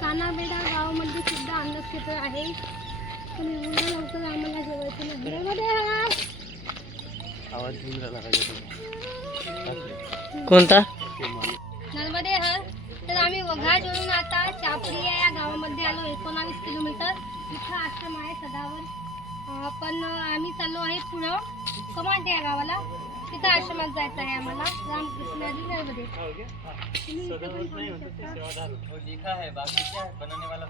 कानाबेडा गावामध्ये सुद्धा अन्नक्षेत्र आहे. पण एवढं लवकर आम्हाला जेवायचं नाही. आवाज कोणता नर्मदे हर. तर आम्ही वघाजवरून आता चापरिया या गावामध्ये आलो. 19 किलोमीटर. इथं आश्रम आहे सदावर. पण आम्ही चाललो आहे पुढं कमांड या गावाला. तिथं आश्रमात जायचं आहे आम्हाला. रामकृष्ण नर्मदे. लिखा है बाकी क्या है बनाने वाला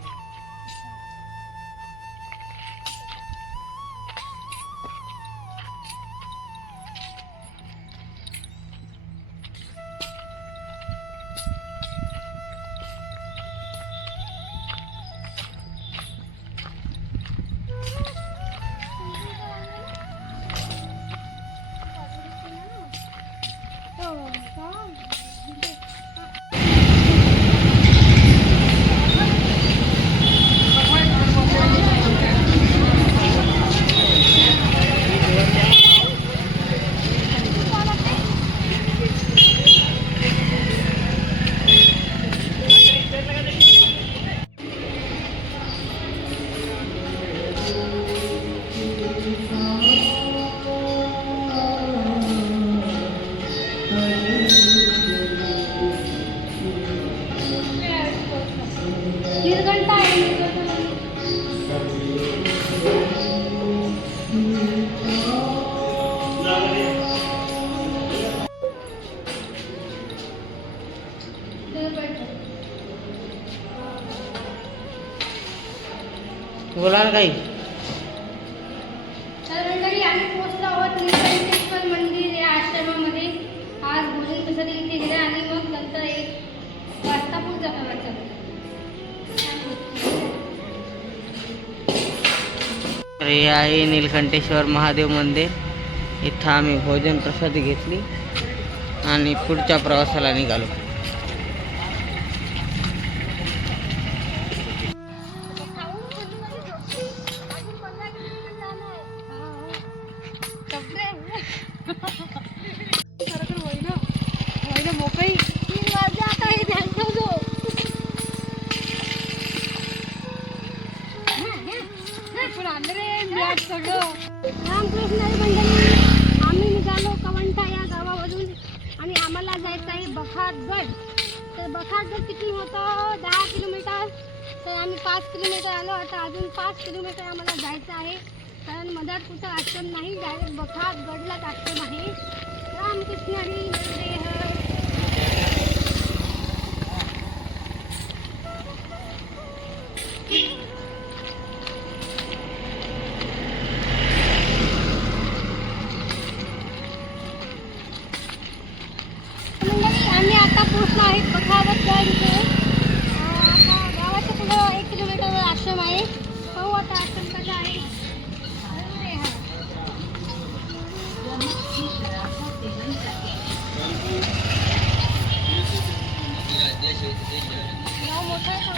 बोला ना काही. तर मंडळी आम्ही पोहोचलो आहोत नीलकंठेश्वर मंदिर या आश्रमामध्ये. आज भोजन प्रसाद इथे गेले आणि मग नंतर 1 वाजता पुढचा प्रवास चालू. हे आहे नीलकंठेश्वर महादेव मंदिर. इथं आम्ही भोजन प्रसाद घेतली आणि पुढच्या प्रवासाला निघालो. रामकृष्ण मंडळी, आम्ही निघालो कवंठा या गावावरून आणि आम्हाला जायचं आहे बखाटगड. तर बखाटगड किती होतं? 10 किलोमीटर. तर आम्ही 5 किलोमीटर आलो. आता अजून 5 किलोमीटर आम्हाला जायचं आहे. कारण मधात कुठं आश्रम नाही, डायरेक्ट बखाटगडलाच आश्रम आहे. रामकृष्ण हरी नरदेह. आम्ही आता पोहोचलो आहे बखाटगड इथे. आता गावाच्या पुढं 1 किलोमीटरवर आश्रम आहे. पाहू आता आश्रम कसा आहे. गाव मोठा आहे.